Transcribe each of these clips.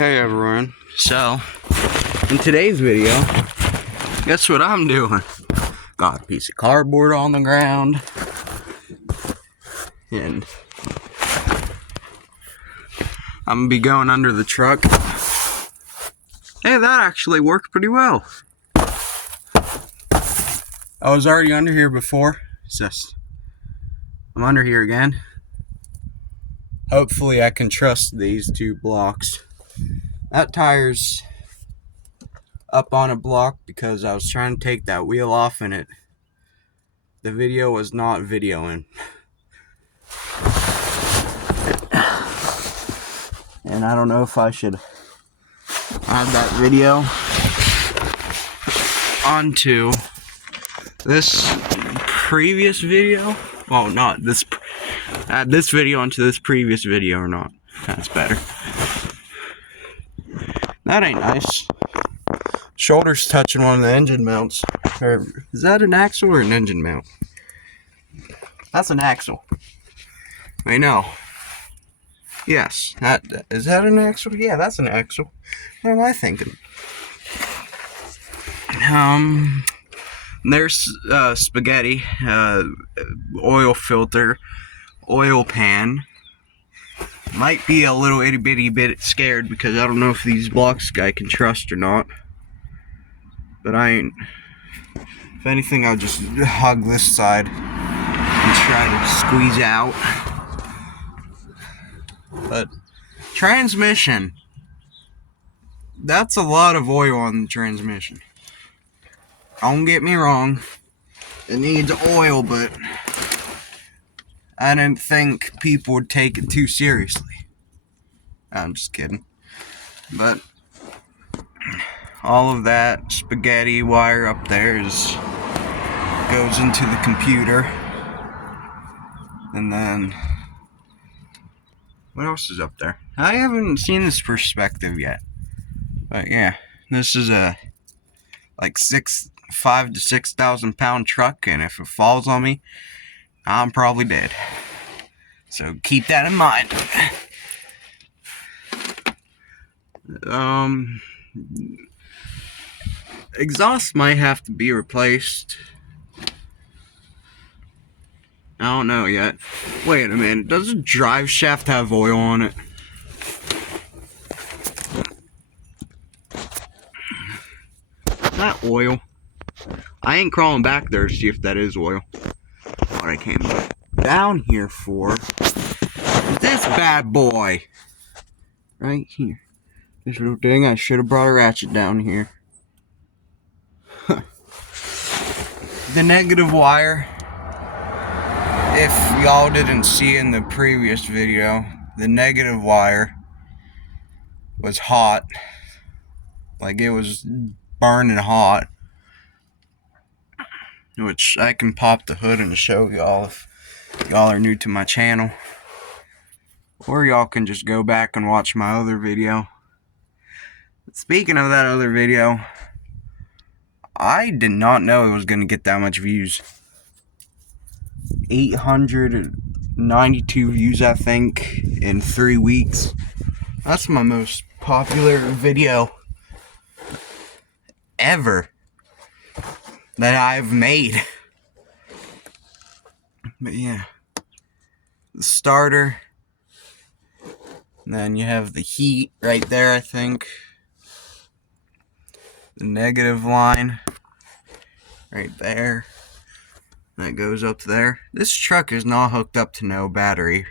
Hey everyone, so in today's video, guess what I'm doing? Got a piece of cardboard on the ground, and I'm gonna be going under the truck. Hey, that actually worked pretty well. I was already under here before, it's just I'm under here again. Hopefully I can trust these two blocks. That tire's up on a block because I was trying to take that wheel off and the video was not videoing. And I don't know if I should add that video onto this previous video. Well, not this. Add this video onto this previous video or not. That's better. That ain't nice. Shoulder's touching one of the engine mounts. Or, is that an axle or an engine mount? That's an axle. I know. Yes. Is that an axle? Yeah, that's an axle. What am I thinking? There's spaghetti, oil filter, oil pan. Might be a little itty bitty bit scared because I don't know if these blocks I can trust or not. But I ain't. If anything, I'll just hug this side and try to squeeze out. But transmission. That's a lot of oil on the transmission. Don't get me wrong. It needs oil, but I didn't think people would take it too seriously. I'm just kidding. But all of that spaghetti wire up there goes into the computer. And then what else is up there? I haven't seen this perspective yet. But yeah, this is a like 5,000 to 6,000 pound truck, and if it falls on me, I'm probably dead. So keep that in mind. Exhaust might have to be replaced. I don't know yet. Wait a minute, does the drive shaft have oil on it? That oil. I ain't crawling back there to see if that is oil. What I came down here for is this bad boy. Right here. This little thing, I should have brought a ratchet down here. The negative wire. If y'all didn't see in the previous video, the negative wire was hot. Like it was burning hot. Which I can pop the hood and show y'all if y'all are new to my channel. Or y'all can just go back and watch my other video. Speaking of that other video, I did not know it was going to get that much views. 892 views, I think, in 3 weeks. That's my most popular video ever that I've made. But yeah, the starter, and then you have the heat right there, I think. The negative line right there. That goes up there. This truck is not hooked up to no battery.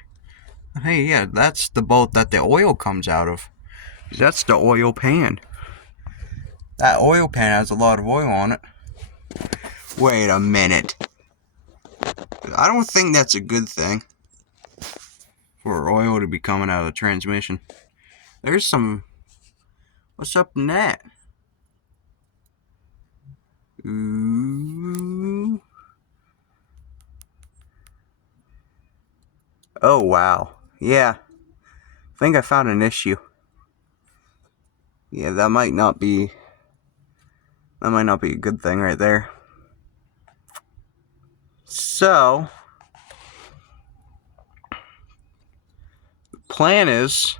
Hey, yeah, that's the bolt that the oil comes out of. That's the oil pan. That oil pan has a lot of oil on it. Wait a minute. I don't think that's a good thing for oil to be coming out of the transmission. There's some... What's up in that? Ooh. Oh, wow. Yeah. I think I found an issue. Yeah, that might not be a good thing right there. So, the plan is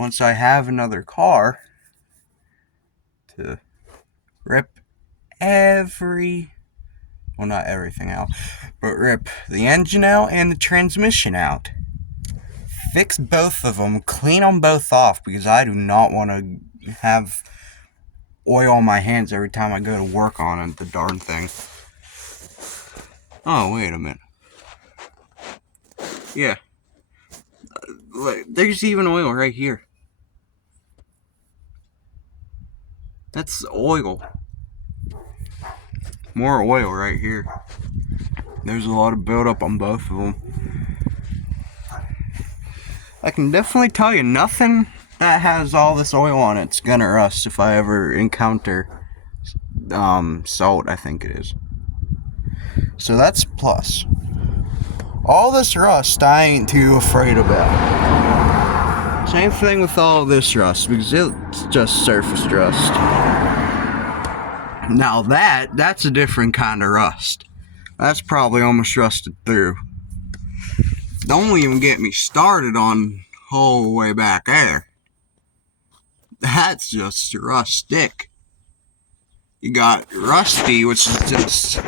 once I have another car, to rip well, not everything out, but rip the engine out and the transmission out. Fix both of them, clean them both off, because I do not want to have oil on my hands every time I go to work on it, the darn thing. Oh, wait a minute. Yeah. There's even oil right here. That's oil. More oil right here. There's a lot of buildup on both of them. I can definitely tell you, nothing that has all this oil on it's gonna rust if I ever encounter salt, I think it is. So that's plus. All this rust I ain't too afraid about. Same thing with all this rust, because it's just surface rust. Now that's a different kind of rust. That's probably almost rusted through. Don't even get me started on whole way back there. That's just rustic. You got rusty, which is just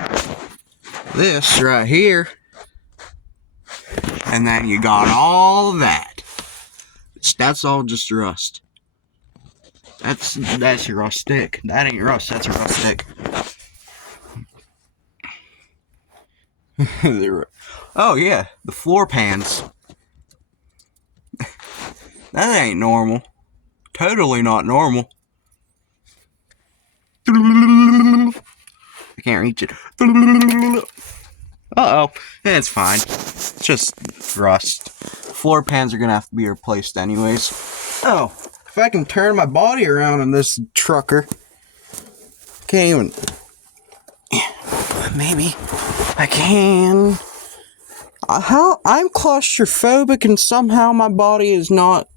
this right here. And then you got all that. That's all just rust. That's rustic. That ain't rust, that's rustic. Oh yeah, the floor pans. That ain't normal. Totally not normal. I can't reach it. Uh-oh. Yeah, it's fine. It's just rust. Floor pans are gonna have to be replaced anyways. Oh, if I can turn my body around in this trucker. Can't even... Maybe I can. I'm claustrophobic, and somehow my body is not...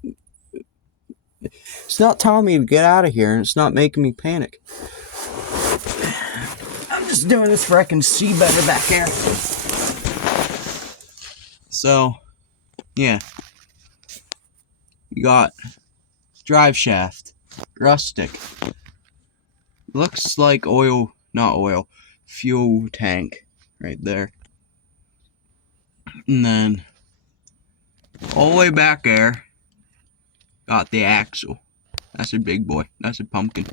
It's not telling me to get out of here, and it's not making me panic. I'm just doing this so I can see better back there. So, yeah. You got drive shaft, rustic. Looks like oil, not oil, fuel tank right there. And then, all the way back there, got the axle. That's a big boy. That's a pumpkin.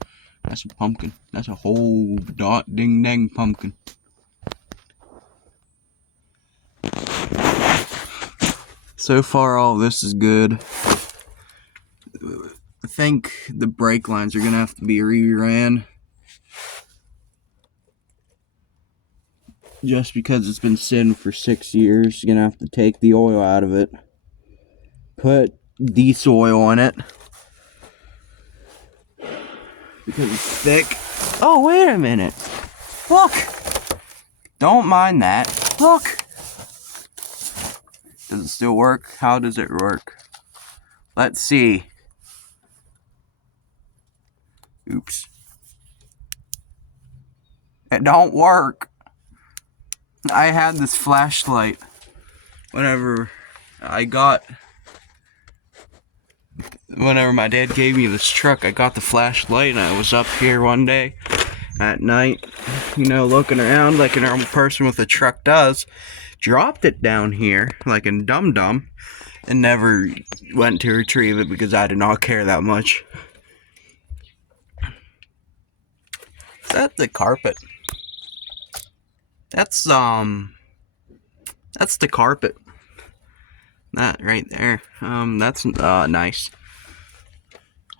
That's a pumpkin. That's a whole ding dang pumpkin. So far, all this is good. I think the brake lines are gonna have to be reran. Just because it's been sitting for 6 years, you're gonna have to take the oil out of it. Put diesel oil in it. Because it's thick. Oh, wait a minute. Look! Don't mind that. Look! Does it still work? How does it work? Let's see. Oops. It don't work. I had this flashlight whenever my dad gave me this truck. I got the flashlight and I was up here one day at night, looking around like a normal person with a truck does. Dropped it down here like in dum-dum and never went to retrieve it because I did not care that much. Is that the carpet? That's the carpet. That right there. That's nice.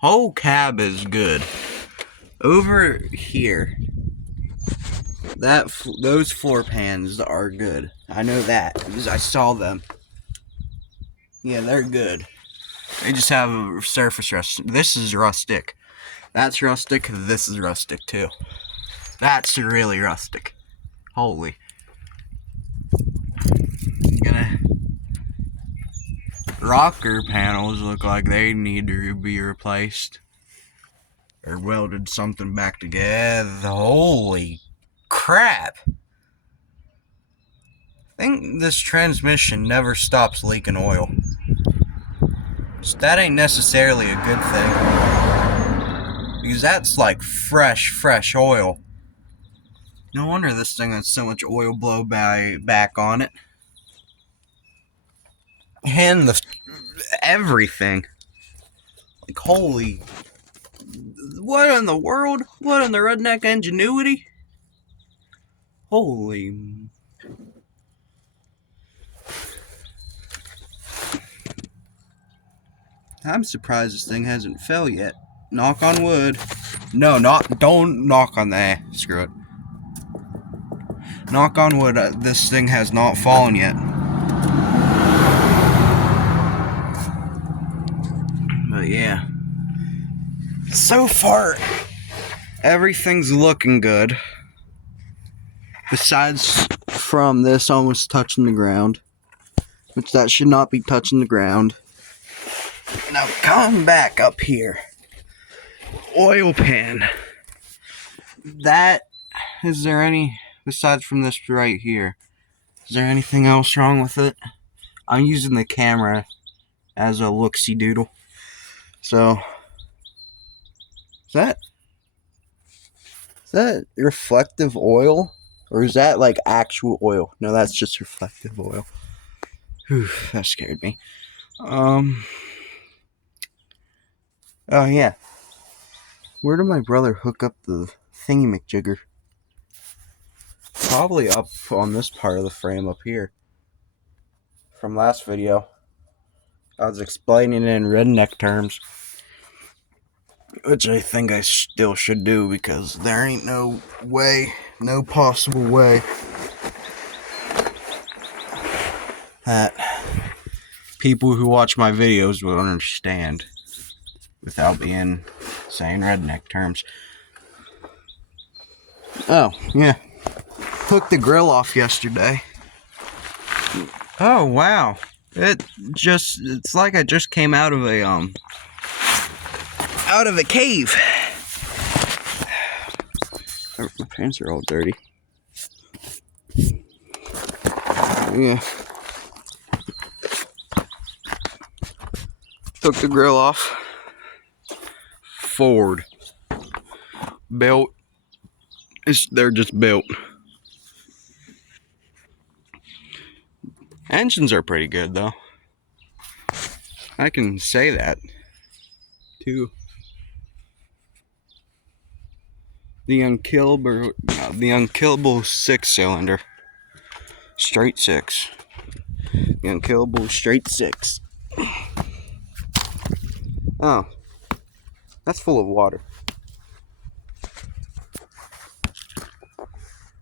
Whole cab is good. Over here, those floor pans are good. I know that because I saw them. Yeah, they're good. They just have a surface rust. This is rustic. That's rustic. This is rustic too. That's really rustic. Holy. Rocker panels look like they need to be replaced. Or welded something back together. Holy crap. I think this transmission never stops leaking oil. So that ain't necessarily a good thing. Because that's like fresh oil. No wonder this thing has so much oil blow back on it. And everything. Like, holy. What in the world? What in the redneck ingenuity? Holy. I'm surprised this thing hasn't fell yet. Knock on wood. No, don't knock on that. Screw it. Knock on wood, this thing has not fallen yet. But yeah. So far, everything's looking good. Besides from this almost touching the ground. Which that should not be touching the ground. Now come back up here. Oil pan. Is there any, besides from this right here, is there anything else wrong with it? I'm using the camera as a look-see doodle. So, is that reflective oil? Or is that like actual oil? No, that's just reflective oil. Whew, that scared me. Oh yeah. Where did my brother hook up the thingy-majigger? Probably up on this part of the frame up here. From last video, I was explaining it in redneck terms. Which I think I still should do, because there ain't no way, no possible way that people who watch my videos will understand without saying redneck terms. Oh, yeah. Took the grill off yesterday. Oh, wow. It's like I just came out of a cave. My pants are all dirty. Yeah. Took the grill off. Ford. Built. They're just built. Engines are pretty good though. I can say that too. The unkillable 6-cylinder. Straight 6. The unkillable straight 6. Oh. That's full of water.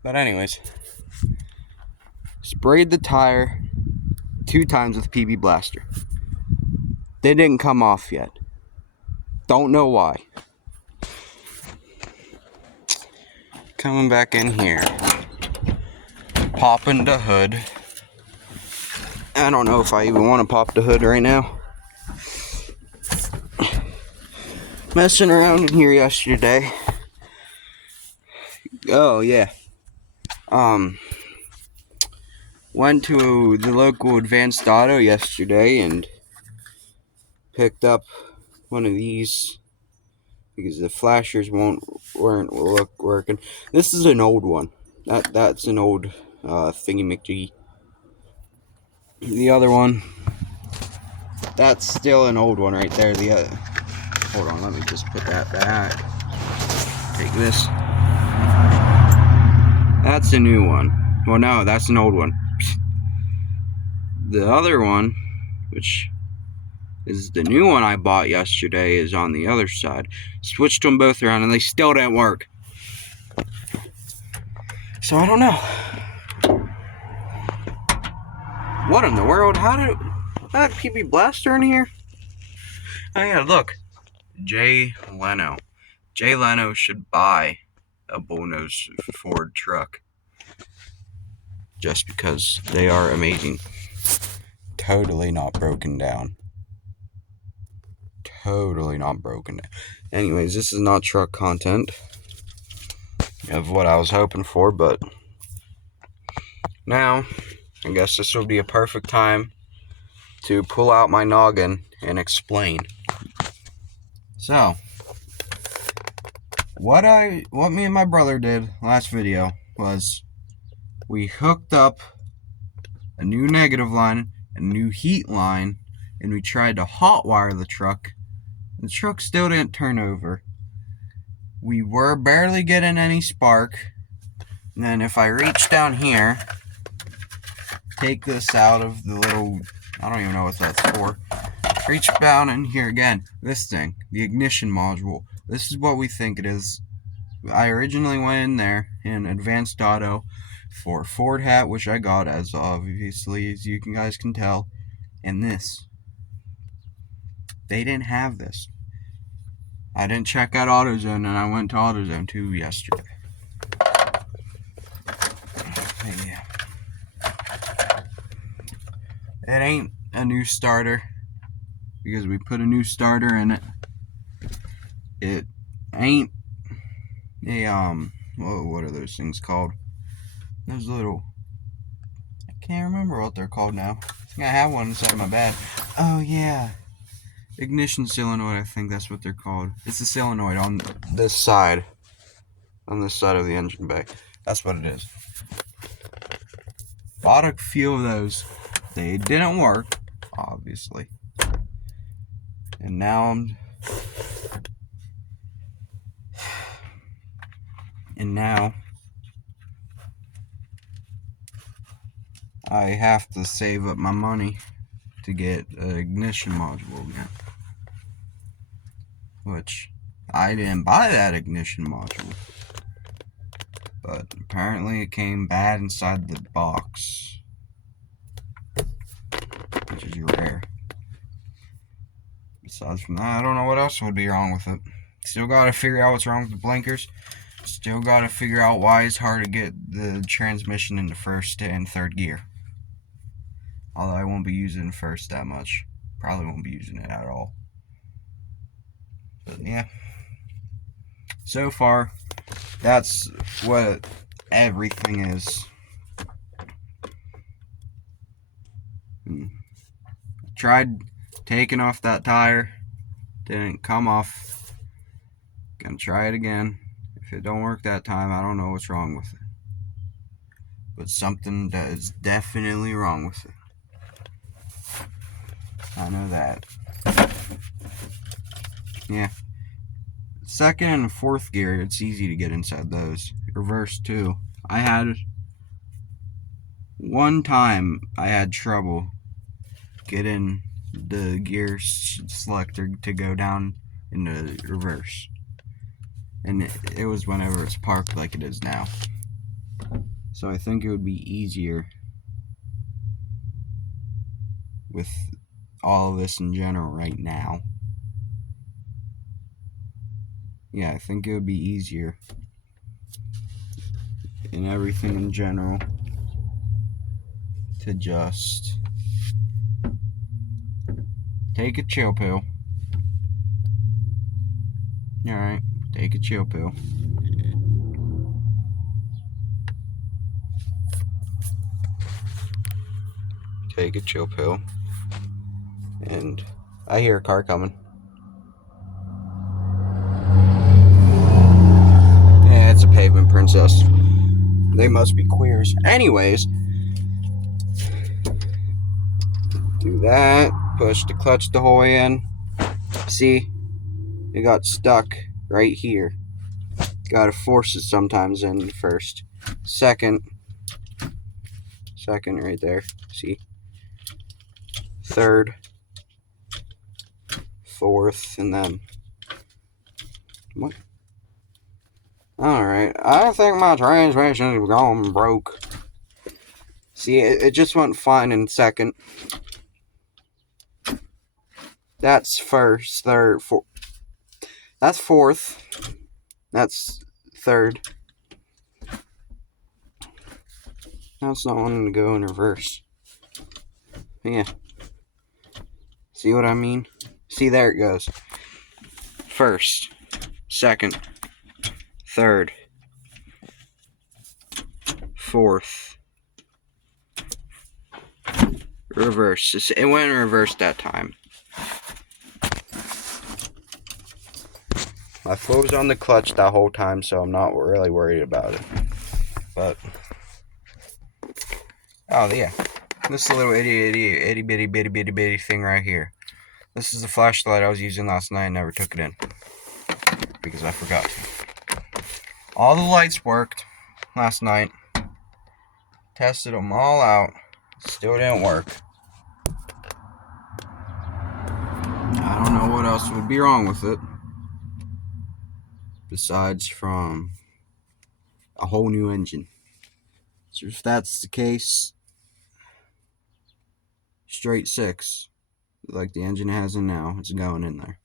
But anyways. Sprayed the tire 2 times with PB Blaster. They didn't come off yet. Don't know why. Coming back in here. Popping the hood. I don't know if I even want to pop the hood right now. Messing around in here yesterday. Oh yeah. Went to the local Advanced Auto yesterday and picked up one of these because the flashers weren't working. This is an old one. That's an old thingy-majiggy. The other one, that's still an old one right there. Hold on, let me just put that back. Take this. That's a new one. Well, no, that's an old one. The other one, which is the new one I bought yesterday, is on the other side. Switched them both around and they still didn't work. So I don't know. What in the world? How did that PB Blaster in here? Oh yeah, look. Jay Leno. Jay Leno should buy a bullnose Ford truck. Just because they are amazing. Totally not broken down. Totally not broken down. Anyways, this is not truck content of what I was hoping for, but now I guess this will be a perfect time to pull out my noggin and explain. So, what me and my brother did last video was we hooked up a new negative line, a new heat line, and we tried to hotwire the truck. The truck still didn't turn over. We were barely getting any spark. And then if I reach down here, take this out of the little, I don't even know what that's for. Reach down in here again. This thing, the ignition module. This is what we think it is. I originally went in there in Advanced Auto for Ford hat, which I got, as obviously as you guys can tell. And this. They didn't have this. I didn't check out AutoZone, and I went to AutoZone too yesterday. Yeah. It ain't a new starter because we put a new starter in it. It ain't a what are those things called? Those little, I can't remember what they're called now. I think I have one inside my bag. Oh yeah, ignition solenoid. I think that's what they're called. It's a solenoid on this side of the engine bay. That's what it is. Bought a few of those. They didn't work, obviously. And now I have to save up my money to get an ignition module again. Which, I didn't buy that ignition module. But apparently it came bad inside the box. Which is rare. Besides from that, I don't know what else would be wrong with it. Still gotta figure out what's wrong with the blinkers. Still gotta figure out why it's hard to get the transmission into first and third gear. Although I won't be using first that much. Probably won't be using it at all. But yeah. So far, that's what everything is. Tried taking off that tire. Didn't come off. Gonna try it again. If it don't work that time, I don't know what's wrong with it. But something that is definitely wrong with it. I know that. Yeah. Second and fourth gear, it's easy to get inside those. Reverse too. One time I had trouble getting the gear selector to go down into reverse. And it was whenever it's parked like it is now. So I think it would be easier with all of this in general right now. Yeah, I think it would be easier in everything in general to just take a chill pill. Alright, take a chill pill. Take a chill pill. And I hear a car coming. Yeah, it's a pavement princess. They must be queers. Anyways, do that. Push the clutch the whole way in. See? It got stuck right here. Gotta force it sometimes in first. Second right there. See? Third. Fourth, and then what? Alright, I think my transmission is gone broke. See, it just went fine in second. That's first, third, fourth. That's fourth. That's third. Now it's not wanting to go in reverse. Yeah. See what I mean? See, there it goes. First, second, third, fourth, reverse. It went in reverse that time. My foot was on the clutch that whole time, so I'm not really worried about it. But, oh yeah, this little itty bitty thing right here. This is the flashlight I was using last night and never took it in because I forgot to. All the lights worked last night. Tested them all out. Still didn't work. I don't know what else would be wrong with it. Besides from a whole new engine. So if that's the case, straight 6, like the engine has in now, it's going in there.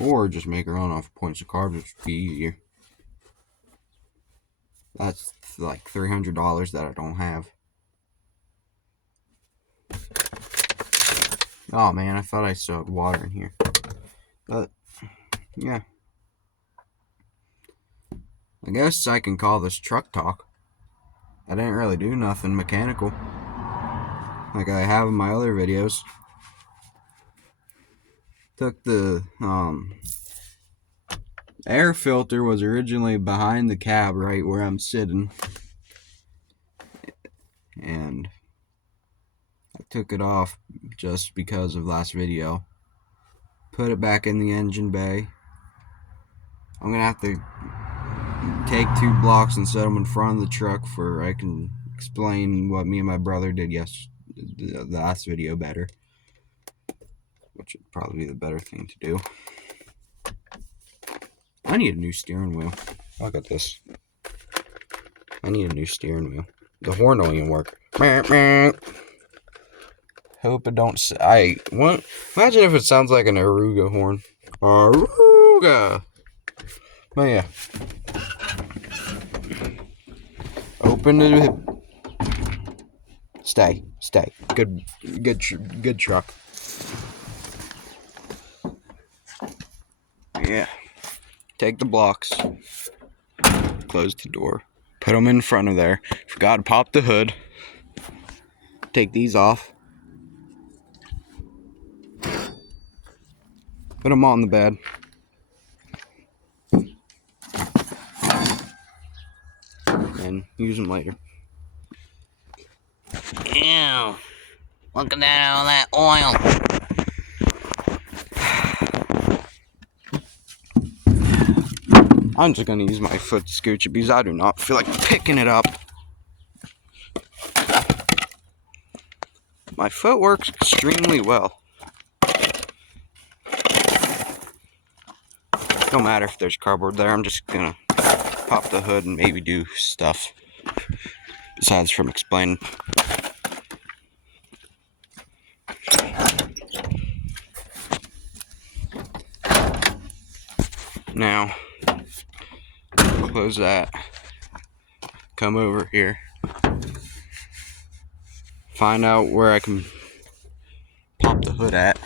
Or just make her own off points of carbs, which would be easier. That's like $300 that I don't have. Oh man, I thought I still had water in here. But, yeah. I guess I can call this truck talk. I didn't really do nothing mechanical like I have in my other videos. Took the air filter was originally behind the cab right where I'm sitting, and I took it off just because of last video. Put it back in the engine bay. I'm gonna have to take 2 blocks and set them in front of the truck for I can explain what me and my brother did the last video better, which would probably be the better thing to do. I need a new steering wheel. Look at this. I need a new steering wheel. The horn don't even work. Hope it don't. Imagine if it sounds like an Aruga horn. Aruga. But yeah. Open it. Stay. Good truck. Yeah. Take the blocks. Close the door. Put them in front of there. Forgot to pop the hood. Take these off. Put them on the bed. And use them later. Ew. Look at that, all that oil. I'm just gonna use my foot to scooch it because I do not feel like picking it up. My foot works extremely well. Don't matter if there's cardboard there, I'm just gonna pop the hood and maybe do stuff besides from explaining. Now, close that, come over here, find out where I can pop the hood at.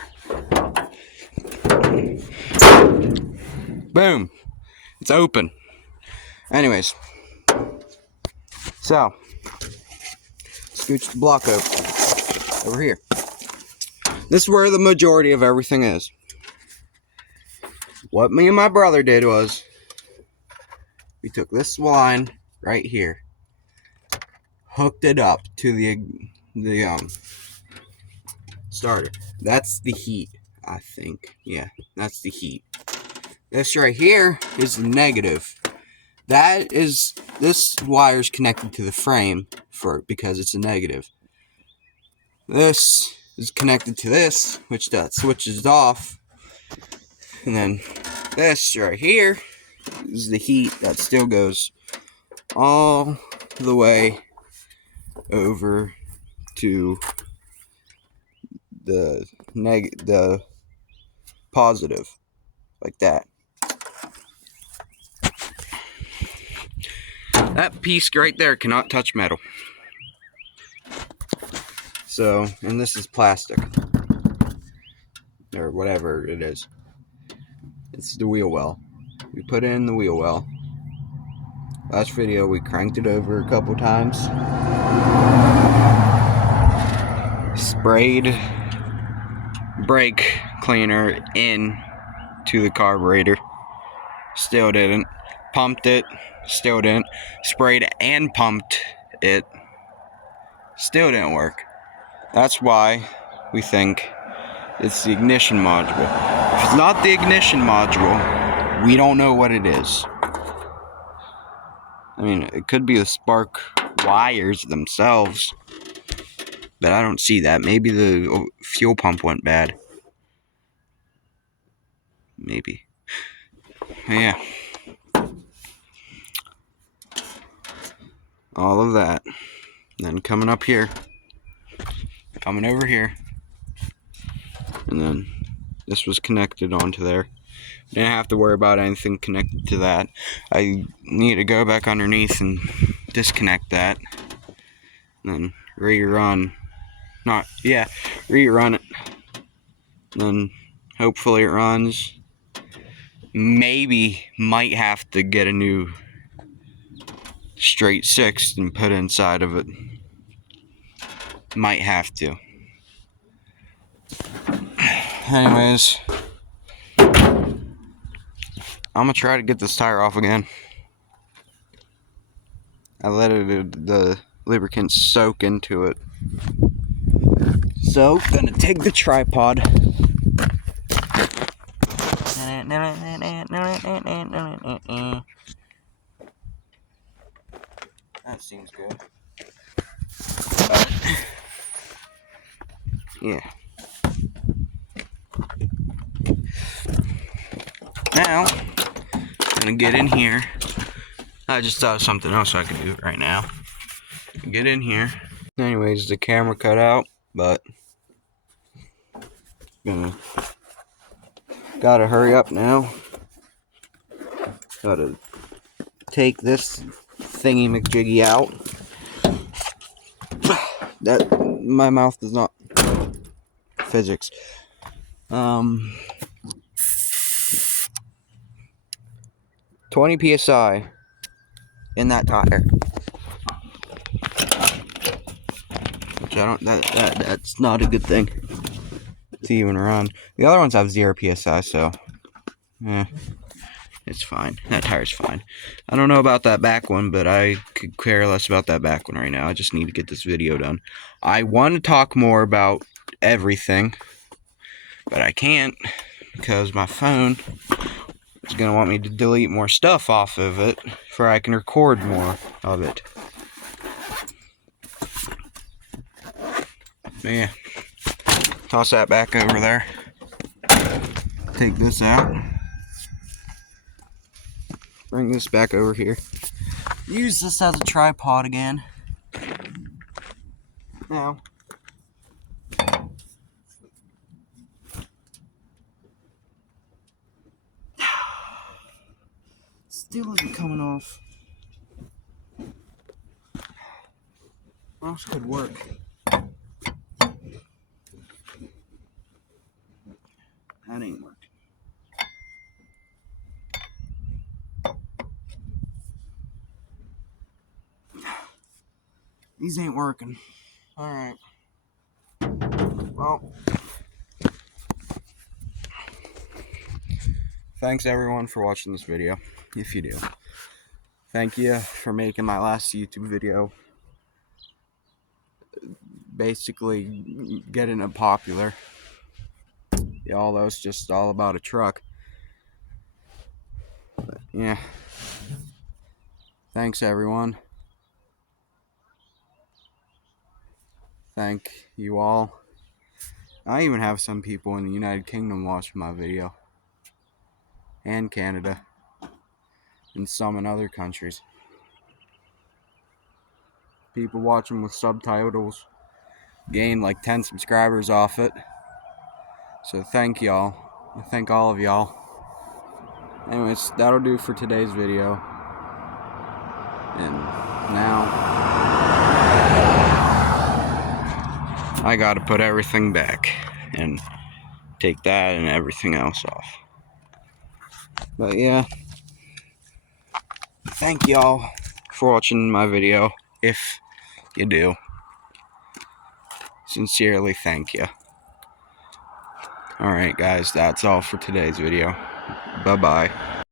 Boom! It's open. Anyways, so, scooch the block over here. This is where the majority of everything is. What me and my brother did was, we took this line right here, hooked it up to the starter. That's the heat, I think. Yeah, that's the heat. This right here is the negative. This wire's connected to the frame because it's a negative. This is connected to this, which that switches off. And then this right here is the heat that still goes all the way over to the positive, like that. That piece right there cannot touch metal. So, and this is plastic, or whatever it is. It's the wheel well. We put in the wheel well. Last video we cranked it over a couple times. Sprayed brake cleaner in to the carburetor. Still didn't. Pumped it. Still didn't. Sprayed and pumped it. Still didn't work. That's why we think it's the ignition module. If it's not the ignition module, we don't know what it is. I mean, it could be the spark wires themselves, but I don't see that. Maybe the fuel pump went bad. Maybe. Yeah. All of that. Then coming up here. Coming over here. And then this was connected onto there. Didn't have to worry about anything connected to that. I need to go back underneath and disconnect that. And then rerun it. Then hopefully it runs. Maybe might have to get a new straight 6 and put inside of it. Might have to. Anyways, I'm gonna try to get this tire off again. I let the lubricant soak into it. So, gonna take the tripod. That seems good. Yeah. Now, I'm gonna get in here. I just thought of something else I could do right now. Get in here. Anyways, the camera cut out, but gotta hurry up now. Gotta take this thingy McJiggy out. That my mouth does not physics. 20 psi in that tire. Which I don't. That's not a good thing to even run. The other ones have 0 psi, so it's fine. That tire's fine. I don't know about that back one, but I could care less about that back one right now. I just need to get this video done. I want to talk more about everything, but I can't because my phone is going to want me to delete more stuff off of it before I can record more of it. But yeah. Toss that back over there. Take this out. Bring this back over here. Use this as a tripod again. Now, still isn't coming off. This could work. That ain't working. These ain't working. Alright. Well, thanks everyone for watching this video, if you do. Thank you for making my last YouTube video basically getting it popular. Y'all, that was just all about a truck. But, yeah. Thanks everyone. Thank you all. I even have some people in the United Kingdom watching my video. And Canada. And some in other countries. People watching with subtitles. Gained like 10 subscribers off it. So thank y'all. I thank all of y'all. Anyways, that'll do for today's video. And now I gotta put everything back and take that and everything else off. But yeah, thank y'all for watching my video. If you do, sincerely thank you. Alright guys, that's all for today's video. Bye bye.